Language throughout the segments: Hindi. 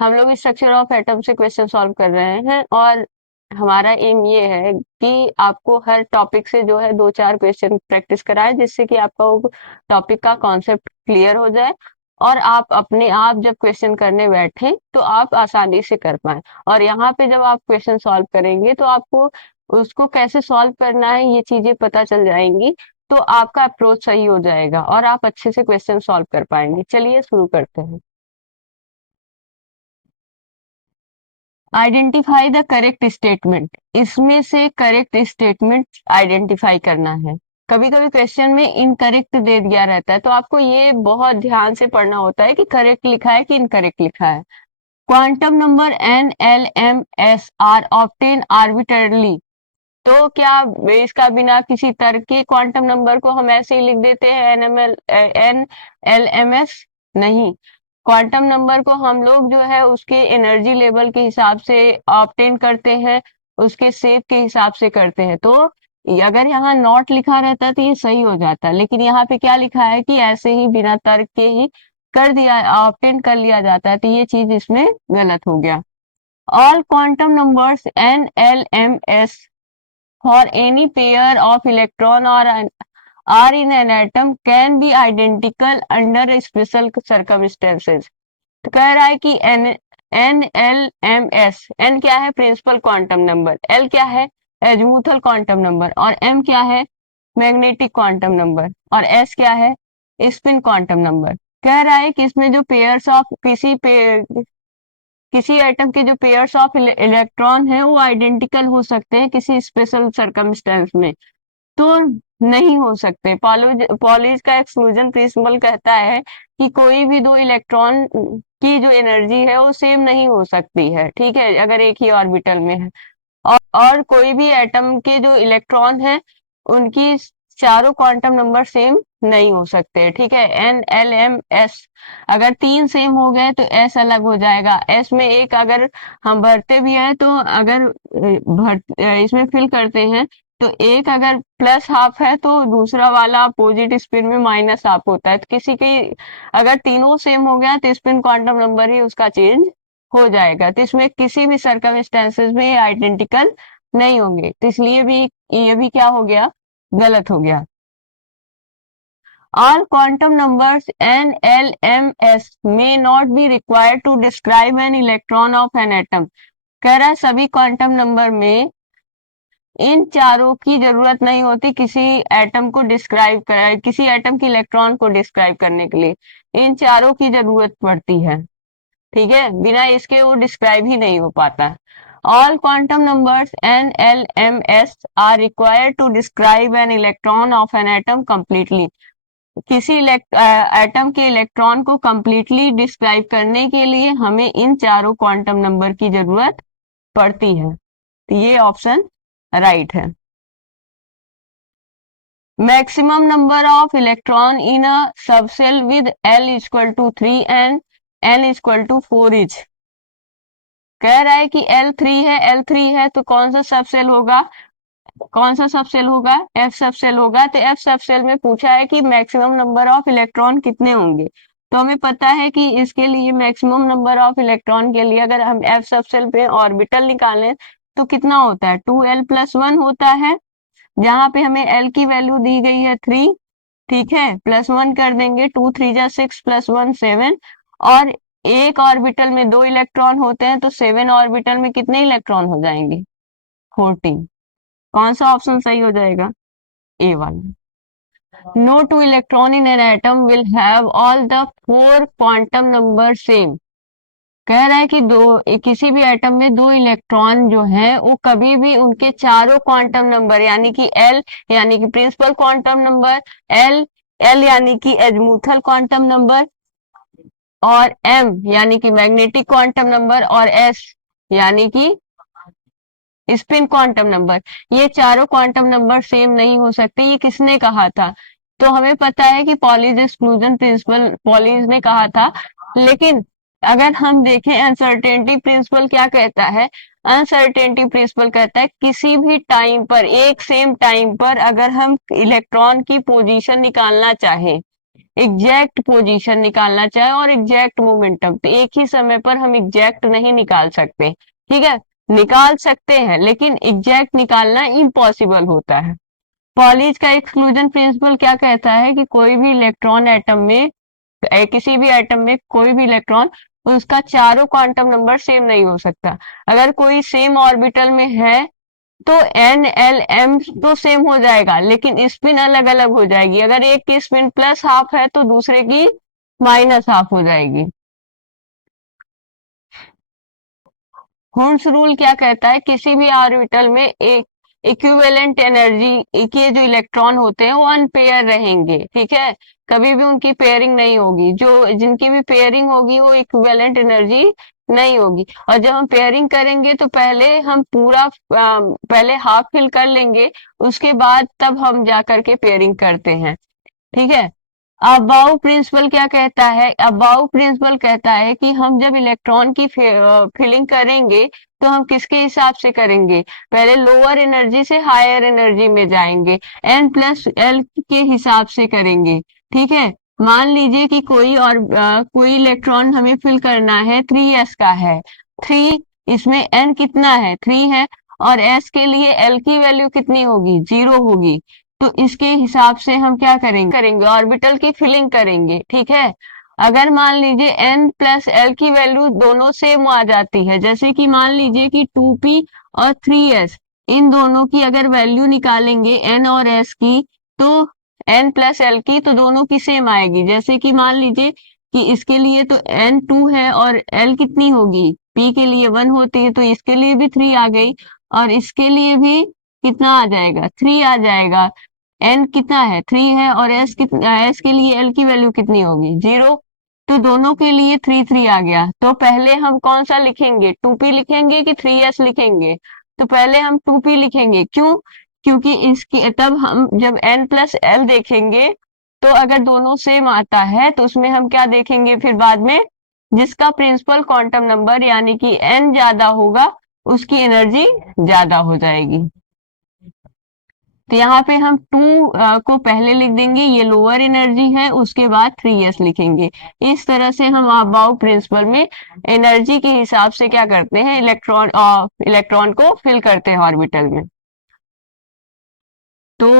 हम लोग स्ट्रक्चर ऑफ एटम से क्वेश्चन सॉल्व कर रहे हैं और हमारा एम ये है कि आपको हर टॉपिक से जो है दो चार क्वेश्चन प्रैक्टिस कराए, जिससे कि आपका वो टॉपिक का कॉन्सेप्ट क्लियर हो जाए और आप अपने आप जब क्वेश्चन करने बैठे तो आप आसानी से कर पाए। और यहाँ पे जब आप क्वेश्चन सॉल्व करेंगे तो आपको उसको कैसे सॉल्व करना है ये चीजें पता चल जाएंगी, तो आपका अप्रोच सही हो जाएगा और आप अच्छे से क्वेश्चन सॉल्व कर पाएंगे। चलिए शुरू करते हैं। Identify the correct statement. इसमें से करेक्ट स्टेटमेंट आइडेंटिफाई करना है। कभी कभी क्वेश्चन में इनकरेक्ट दे दिया रहता है, तो आपको ये बहुत ध्यान से पढ़ना होता है कि करेक्ट लिखा है कि इनकरेक्ट लिखा है। Quantum number N L M S are obtain arbitrarily. तो क्या इसका बिना किसी तर्क के क्वांटम नंबर को हम ऐसे ही लिख देते हैं एन एल एम एस? नहीं। क्वांटम नंबर को हम लोग जो है उसके एनर्जी लेवल के हिसाब से ऑब्टेन करते हैं, उसके शेप के हिसाब से करते हैं। तो अगर यहाँ नॉट लिखा रहता तो ये सही हो जाता, लेकिन यहाँ पे क्या लिखा है कि ऐसे ही बिना तर्क के ही कर दिया, ऑब्टेन कर लिया जाता है, तो ये चीज इसमें गलत हो गया। All quantum numbers n L M s for any pair of electron or are in an atom can be identical under special circumstances। तो कह रहा है कि n L M s, n क्या है? Principal quantum number. एल क्या है? Azimuthal quantum number. और एम क्या है? Magnetic quantum number. और एस क्या है? Spin quantum number. कह रहा है कि इसमें जो पेयर्स ऑफ किसी एटम के जो पेयर्स ऑफ इलेक्ट्रॉन है वो आइडेंटिकल हो सकते हैं किसी स्पेशल सर्कमस्टेंस में, तो नहीं हो सकते। पॉलीज का एक्सक्लूजन प्रिंसिपल कहता है कि कोई भी दो इलेक्ट्रॉन की जो एनर्जी है वो सेम नहीं हो सकती है, ठीक है, अगर एक ही ऑर्बिटल में है। और कोई भी एटम के जो इलेक्ट्रॉन है उनकी चारों क्वांटम नंबर सेम नहीं हो सकते, ठीक है। एन एल एम एस अगर तीन सेम हो गए तो एस अलग हो जाएगा। एस में एक अगर हम भरते भी हैं तो अगर इसमें फिल करते हैं तो एक अगर प्लस हाफ है तो दूसरा वाला अपोजिट स्पिन में माइनस हाफ होता है। तो किसी की अगर तीनों सेम हो गया तो स्पिन क्वांटम नंबर ही उसका चेंज हो जाएगा। तो इसमें किसी भी सर्कमस्टेंसेस में आइडेंटिकल नहीं होंगे, तो इसलिए भी ये भी क्या हो गया? गलत हो गया। All quantum numbers n, l, m, s may not be required to describe an electron of an atom। कह रहा है सभी क्वांटम नंबर में इन चारों की जरूरत नहीं होती किसी एटम को डिस्क्राइब कर, किसी एटम के इलेक्ट्रॉन को डिस्क्राइब करने के लिए इन चारों की जरूरत पड़ती है, ठीक है, बिना इसके वो डिस्क्राइब ही नहीं हो पाता। All quantum numbers n L M S are required to describe an electron of an atom completely. किसी एटम के इलेक्ट्रॉन को कंप्लीटली डिस्क्राइब करने के लिए हमें इन चारों क्वांटम नंबर की जरूरत पड़ती है, तो ये ऑप्शन राइट है। Maximum number of electron in a subshell with L equal to 3 and N equal to 4 is. कह रहा है कि L3 है तो कौन सा सबसेल होगा? कौन सा सबसेल होगा? एफ सबसेल होगा। तो एफ सबसेल में पूछा है कि मैक्सिमम नंबर ऑफ इलेक्ट्रॉन कितने होंगे, तो हमें पता है कि इसके लिए मैक्सिमम नंबर ऑफ इलेक्ट्रॉन के लिए अगर हम एफ सबसेल पे ऑर्बिटल निकालें तो कितना होता है? 2l+1 होता है, जहां पे हमें एल की वैल्यू दी गई है 3, ठीक है, +1 कर देंगे, 2 3 जा 6 +1 7। और एक ऑर्बिटल में दो इलेक्ट्रॉन होते हैं, तो 7 ऑर्बिटल में कितने इलेक्ट्रॉन हो जाएंगे? 14। कौन सा ऑप्शन सही हो जाएगा? ए वाला। No two electron in an atom will have all the 4 quantum number same. कह रहा है कि किसी भी एटम में दो इलेक्ट्रॉन जो है वो कभी भी उनके चारों क्वांटम नंबर यानी कि एल यानी कि principal quantum number, l l यानी कि एजमूथल क्वांटम नंबर, और एम यानी कि मैग्नेटिक क्वांटम नंबर, और एस यानी कि स्पिन क्वांटम नंबर, ये चारों क्वांटम नंबर सेम नहीं हो सकते। ये किसने कहा था? तो हमें पता है कि पॉलीज एक्सक्लूजन प्रिंसिपल पॉलीज ने कहा था, लेकिन अगर हम देखें अनसर्टेनिटी प्रिंसिपल क्या कहता है? अनसर्टेनिटी प्रिंसिपल कहता है किसी भी टाइम पर, एक सेम टाइम पर अगर हम इलेक्ट्रॉन की पोजीशन निकालना चाहें एग्जैक्ट पोजीशन निकालना चाहे और एग्जैक्ट मोमेंटम, तो एक ही समय पर हम एग्जैक्ट नहीं निकाल सकते, ठीक है। निकाल सकते हैं लेकिन एग्जैक्ट निकालना इम्पॉसिबल होता है। पॉलीज का एक्सक्लूजन प्रिंसिपल क्या कहता है कि कोई भी इलेक्ट्रॉन एटम में, किसी भी एटम में कोई भी इलेक्ट्रॉन, उसका चारों क्वांटम नंबर सेम नहीं हो सकता। अगर कोई सेम ऑर्बिटल में है तो एन एल एम तो सेम हो जाएगा लेकिन स्पिन अलग अलग हो जाएगी। अगर एक की स्पिन प्लस हाफ है तो दूसरे की माइनस हाफ हो जाएगी। हॉर्न्स रूल क्या कहता है, किसी भी ऑर्बिटल में एक इक्विवेलेंट एनर्जी के जो इलेक्ट्रॉन होते हैं वो अनपेयर रहेंगे, ठीक है। कभी भी उनकी पेयरिंग नहीं होगी, जो जिनकी भी पेयरिंग होगी वो इक्विवेलेंट एनर्जी नहीं होगी। और जब हम पेयरिंग करेंगे तो पहले हम पूरा पहले हाफ फिल कर लेंगे, उसके बाद तब हम जा करके पेयरिंग करते हैं, ठीक है। अबाउ प्रिंसिपल क्या कहता है, अबाउ प्रिंसिपल कहता है कि हम जब इलेक्ट्रॉन की फिलिंग करेंगे तो हम किसके हिसाब से करेंगे, पहले लोअर एनर्जी से हायर एनर्जी में जाएंगे, एन प्लस एल के हिसाब से करेंगे, ठीक है। मान लीजिए कि कोई इलेक्ट्रॉन हमें फिल करना है 3s का है, 3, इसमें एन कितना है 3 है, और एस के लिए एल की वैल्यू कितनी होगी 0 होगी। तो इसके हिसाब से हम क्या करेंगे ऑर्बिटल की फिलिंग करेंगे, ठीक है। अगर मान लीजिए n प्लस एल की वैल्यू दोनों सेम आ जाती है, जैसे कि मान लीजिए कि 2p और 3s, इन दोनों की अगर वैल्यू निकालेंगे n और s की, तो n प्लस एल की तो दोनों की सेम आएगी। जैसे कि मान लीजिए कि इसके लिए तो n 2 है और l कितनी होगी, p के लिए 1 होती है, तो इसके लिए भी 3 आ गई, और इसके लिए भी कितना आ जाएगा 3 आ जाएगा। एन कितना है 3 है, और एस के लिए एल की वैल्यू कितनी होगी 0, तो दोनों के लिए 3 3 आ गया। तो पहले हम कौन सा लिखेंगे, 2p लिखेंगे कि 3s लिखेंगे, तो पहले हम 2p लिखेंगे, क्यों, क्योंकि इसकी तब हम जब n प्लस एल देखेंगे तो अगर दोनों सेम आता है तो उसमें हम क्या देखेंगे फिर बाद में, जिसका प्रिंसिपल क्वांटम नंबर यानी कि n ज्यादा होगा उसकी एनर्जी ज्यादा हो जाएगी। तो यहाँ पे हम 2 को पहले लिख देंगे, ये लोअर एनर्जी है, उसके बाद 3s लिखेंगे। इस तरह से हम अबाउ प्रिंसिपल में एनर्जी के हिसाब से क्या करते हैं, इलेक्ट्रॉन को फिल करते हैं ऑर्बिटल में। तो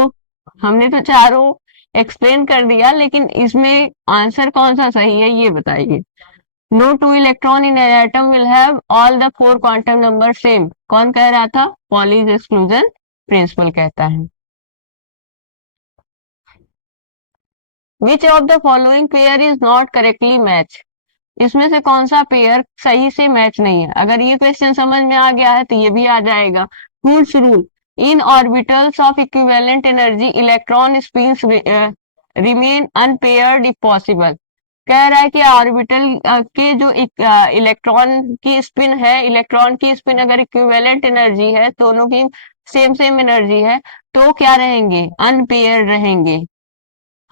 हमने तो चारों एक्सप्लेन कर दिया, लेकिन इसमें आंसर कौन सा सही है ये बताइए। No two electron in an atom will have all the 4 quantum number same, कौन कह रहा था, पॉलीज एक्सक्लूजन प्रिंसिपल कहता है। Which of the following pair is not correctly match, इसमें से कौन सा पेयर सही से मैच नहीं है। अगर ये क्वेश्चन समझ में आ गया है तो ये भी आ जाएगा। Hund's rule, in orbitals of equivalent energy electron spins remain unpaired if possible, कह रहा है कि ऑर्बिटल के जो इलेक्ट्रॉन की स्पिन है, इलेक्ट्रॉन की स्पिन अगर इक्विवेलेंट एनर्जी है, दोनों की सेम सेम एनर्जी है, तो क्या रहेंगे, अनपेयर्ड रहेंगे।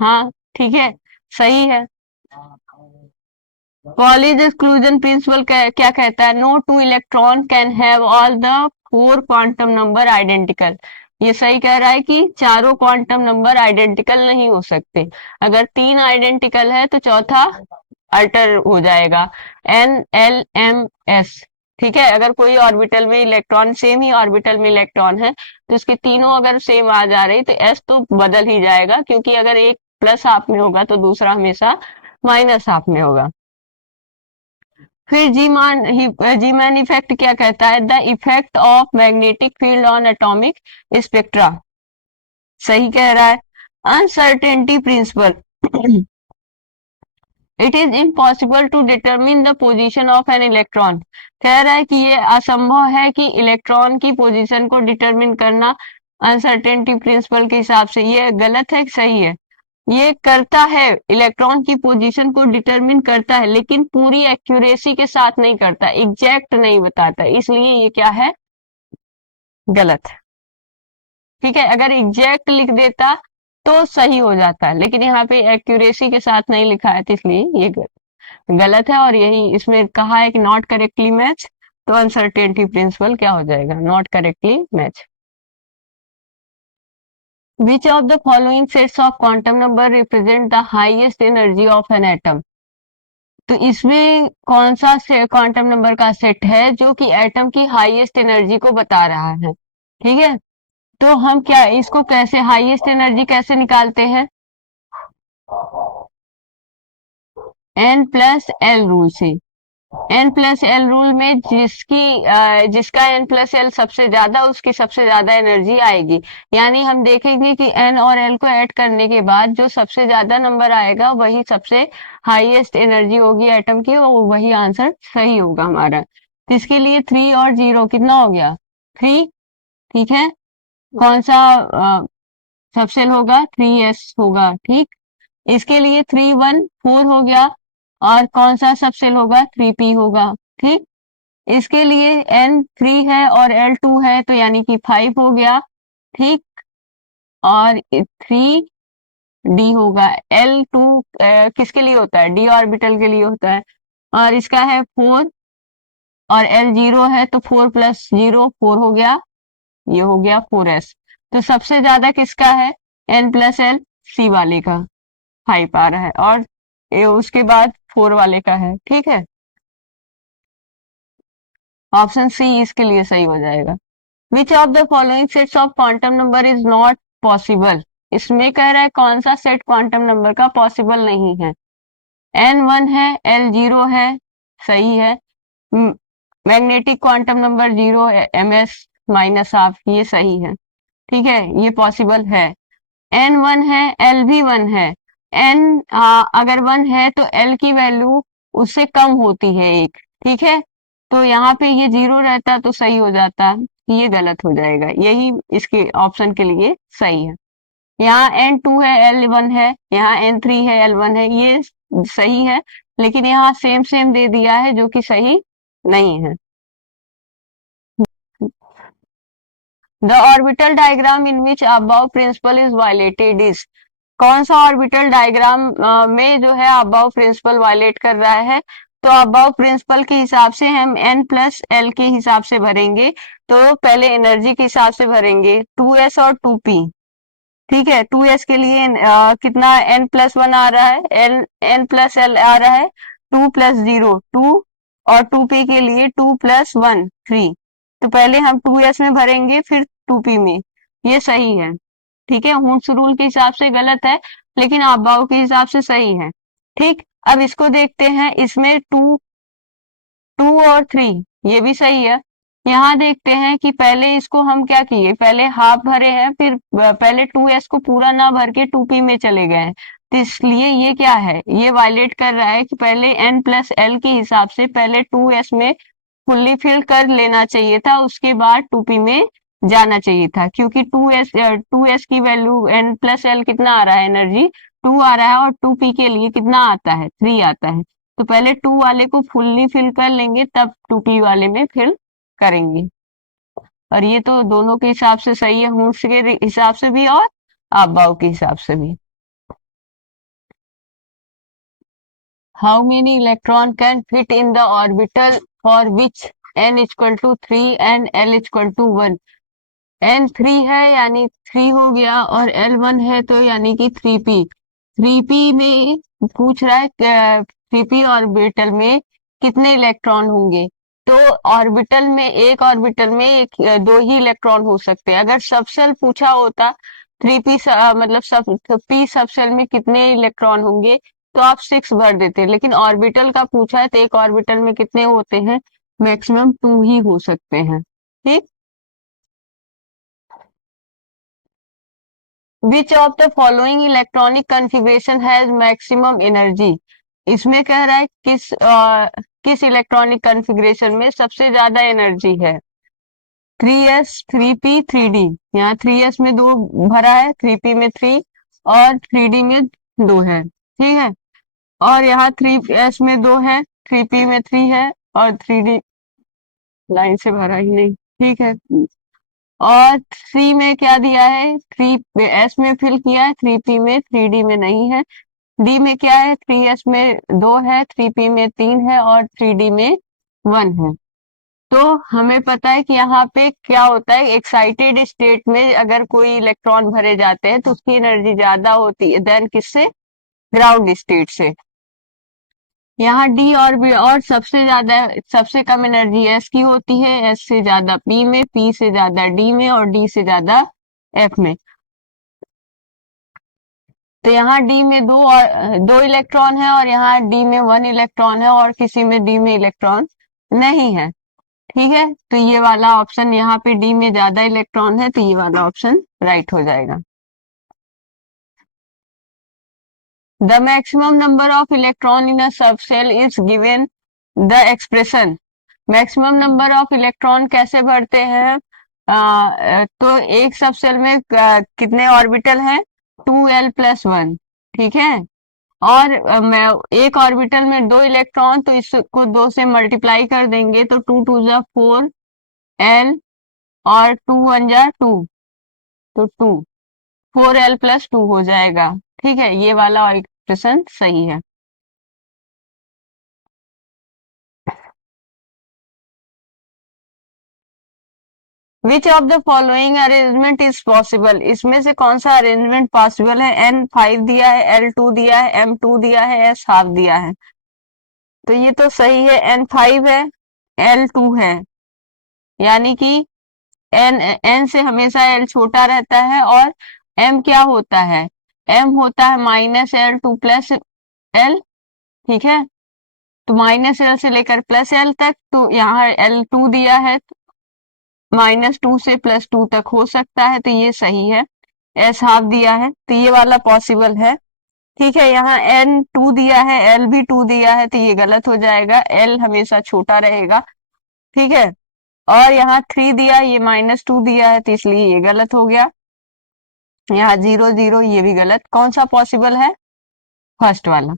हाँ ठीक है, सही है। पॉलीज एक्सक्लूजन प्रिंसिपल क्या कहता है, no two electron can have all the 4 quantum number identical, ये सही कह रहा है कि चारों क्वांटम नंबर आइडेंटिकल नहीं हो सकते। अगर 3 आइडेंटिकल है तो चौथा अल्टर हो जाएगा, एन एल एम एस, ठीक है। अगर कोई ऑर्बिटल में इलेक्ट्रॉन, सेम ही ऑर्बिटल में इलेक्ट्रॉन है, तो इसके तीनों अगर सेम आ जा रही तो एस तो बदल ही जाएगा, क्योंकि अगर एक प्लस हाफ में होगा तो दूसरा हमेशा माइनस हाफ में होगा। फिर जी मैन इफेक्ट क्या कहता है, the effect of magnetic field on atomic spectra, सही कह रहा है। Uncertainty principle, it is impossible to determine the position of an electron, कह रहा है कि ये असंभव है कि इलेक्ट्रॉन की पोजीशन को डिटरमिन करना अनसर्टेनिटी प्रिंसिपल के हिसाब से। ये गलत है कि सही है, ये करता है, इलेक्ट्रॉन की पोजीशन को डिटरमिन करता है लेकिन पूरी एक्यूरेसी के साथ नहीं करता, एग्जैक्ट नहीं बताता, इसलिए ये क्या है, गलत है, ठीक है। अगर एग्जैक्ट लिख देता तो सही हो जाता, लेकिन यहाँ पे एक्यूरेसी के साथ नहीं लिखा है तो इसलिए ये गलत है। और यही इसमें कहा है कि नॉट करेक्टली मैच, तो अनसर्टेनिटी प्रिंसिपल क्या हो जाएगा, not correctly match. Which of the following sets of quantum number represent the highest energy of an atom. तो इसमें कौन सा क्वांटम नंबर का सेट है जो कि एटम की हाईएस्ट एनर्जी को बता रहा है। ठीक है, तो हम क्या इसको कैसे हाईएस्ट एनर्जी कैसे निकालते हैं, एन प्लस एल रूल से। एन प्लस एल रूल में जिसका एन प्लस एल सबसे ज्यादा, उसकी सबसे ज्यादा एनर्जी आएगी। यानी हम देखेंगे कि एन और एल को ऐड करने के बाद जो सबसे ज्यादा नंबर आएगा वही सबसे हाईएस्ट एनर्जी होगी एटम की, और वही आंसर सही होगा हमारा। तो इसके लिए 3 और 0 कितना हो गया, 3। ठीक है, कौन सा सबसेल होगा, 3s होगा। ठीक, इसके लिए 3 1 4 हो गया, और कौन सा सबसेल होगा, 3p होगा। ठीक, इसके लिए एन 3 है और एल 2 है, तो यानी कि 5 हो गया। ठीक, और 3 डी होगा। एल 2 किसके लिए होता है, डी ऑर्बिटल के लिए होता है, और इसका है 4, और एल 0 है तो 4 प्लस 0 4 हो गया, ये हो गया 4s। तो सबसे ज्यादा किसका है, एन प्लस एल, सी वाले का 5 आ रहा है, और उसके बाद 4 वाले का है। ठीक है, ऑप्शन सी इसके लिए सही हो जाएगा। विच of the following sets of quantum number is not possible. इसमें कह रहा है कौन सा सेट क्वांटम नंबर का पॉसिबल नहीं है। एन 1 है, एल 0 है, सही है। मैग्नेटिक क्वांटम नंबर 0 है, एम एस माइनस हाफ, ये सही है। ठीक है, ये पॉसिबल है। एन 1 है, एल भी 1 है। एन अगर 1 है तो एल की वैल्यू उससे कम होती है एक। ठीक है, तो यहाँ पे ये 0 रहता तो सही हो जाता, ये गलत हो जाएगा, यही इसके ऑप्शन के लिए सही है। यहाँ एन 2 है, एल 1 है, यहाँ एन 3 है, एल 1 है, ये सही है, लेकिन यहाँ सेम सेम दे दिया है जो कि सही नहीं है। The orbital diagram in which above principle is violated is. कौन सा ऑर्बिटल डायग्राम में जो है अबाव प्रिंसिपल वायलेट कर रहा है। तो अबाव प्रिंसिपल के हिसाब से हम एन प्लस एल के हिसाब से भरेंगे। तो पहले एनर्जी के हिसाब से भरेंगे, 2s और 2p। ठीक है, 2s के लिए कितना n प्लस 1 आ रहा है, एन प्लस एल आ रहा है 2 प्लस 0 2, और 2p के लिए 2 प्लस 1 3। तो पहले हम 2s में भरेंगे फिर 2p में, ये सही है। ठीक है, हुम्स रूल के हिसाब से गलत है, लेकिन अबाव के हिसाब से सही है। ठीक, अब इसको देखते हैं, इसमें 2 और 3 ये भी सही है। यहाँ देखते हैं कि पहले इसको हम क्या किए, पहले हाफ भरे हैं, फिर पहले 2s को पूरा ना भर के 2p में चले गए हैं। तो इसलिए ये क्या है, ये वायलेट कर रहा है कि पहले n प्लस एल के हिसाब से पहले 2s में फुल्ली फिल कर लेना चाहिए था, उसके बाद 2p में जाना चाहिए था, क्योंकि 2s की वैल्यू n प्लस एल कितना आ रहा है, एनर्जी 2 आ रहा है, और 2p के लिए कितना आता है, 3 आता है। तो पहले 2 वाले को फुल्ली फिल कर लेंगे, तब 2p वाले में फिल करेंगे। और ये तो दोनों के हिसाब से सही है, हुड्स के हिसाब से भी और अबाव के हिसाब से भी। How many electron can fit in the orbital for which n equal to 3 and l equal to 1। N 3 है यानी 3 हो गया, और एल 1 है तो यानी कि 3p। 3p में पूछ रहा है 3p ऑर्बिटल में कितने इलेक्ट्रॉन होंगे। तो ऑर्बिटल में, एक ऑर्बिटल में दो ही इलेक्ट्रॉन हो सकते हैं। अगर सबसेल पूछा होता 3p मतलब सब p सबसेल में कितने इलेक्ट्रॉन होंगे, तो आप 6 भर देते, लेकिन ऑर्बिटल का पूछा है तो एक ऑर्बिटल में कितने होते हैं, मैक्सिमम 2 ही हो सकते हैं। ठीक, विच of the following electronic configuration has maximum energy. इसमें कह रहा है किस इलेक्ट्रॉनिक कन्फिग्रेशन में सबसे ज्यादा एनर्जी है। 3s 3p 3d। यहाँ 3s में 2 भरा है, 3p में 3, और 3d में 2 है। ठीक है, और यहाँ 3s में 2 है, 3p में 3 है, और 3d लाइन से भरा ही नहीं। ठीक है, और 3 में क्या दिया है, 3s में फिल किया है, 3p में, 3d में नहीं है। डी में क्या है, 3s में 2 है, 3p में 3 है, और 3d में 1 है। तो हमें पता है कि यहाँ पे क्या होता है, एक्साइटेड स्टेट में अगर कोई इलेक्ट्रॉन भरे जाते हैं तो उसकी एनर्जी ज्यादा होती है देन किससे, ग्राउंड स्टेट से। यहाँ डी और बी और सबसे कम एनर्जी एस की होती है, एस से ज्यादा पी में, पी से ज्यादा डी में और डी से ज्यादा एफ में। तो यहाँ डी में दो इलेक्ट्रॉन है और यहाँ डी में 1 इलेक्ट्रॉन है और किसी में डी में इलेक्ट्रॉन नहीं है। ठीक है, तो ये वाला ऑप्शन, यहाँ पे डी में ज्यादा इलेक्ट्रॉन है तो ये वाला ऑप्शन राइट हो जाएगा। The maximum number of electron in a subshell is given the expression. Maximum number of electron कैसे बढ़ते हैं, तो एक सब सेल में कितने ऑर्बिटल हैं, 2l+1। ठीक है, और मैं एक ऑर्बिटल में 2 इलेक्ट्रॉन, तो इसको 2 से मल्टीप्लाई कर देंगे तो 2 2 4l और 2 1 2, तो 4l+2 हो जाएगा। ठीक है, ये वाला एक्सप्रेशन सही है। Which of the following arrangement is possible, इसमें से कौन सा अरेंजमेंट पॉसिबल है। n5 दिया है, l2 दिया है, m2 दिया है, s½ दिया है। तो ये तो सही है, n5 है, l2 है, यानी कि n से हमेशा l छोटा रहता है और m क्या होता है, m होता है -l2 + l। ठीक है, तो -l से लेकर +l तक, तो यहाँ l2 दिया है, -2 से +2 तक हो सकता है, तो ये सही है। s½ दिया है तो ये वाला पॉसिबल है। ठीक है, यहाँ n2 दिया है, l भी 2 दिया है, तो ये गलत हो जाएगा, l हमेशा छोटा रहेगा। ठीक है, और यहाँ 3 दिया, ये -2 दिया है, तो इसलिए ये गलत हो गया। यहाँ 0 0, ये भी गलत। कौन सा पॉसिबल है, फर्स्ट वाला।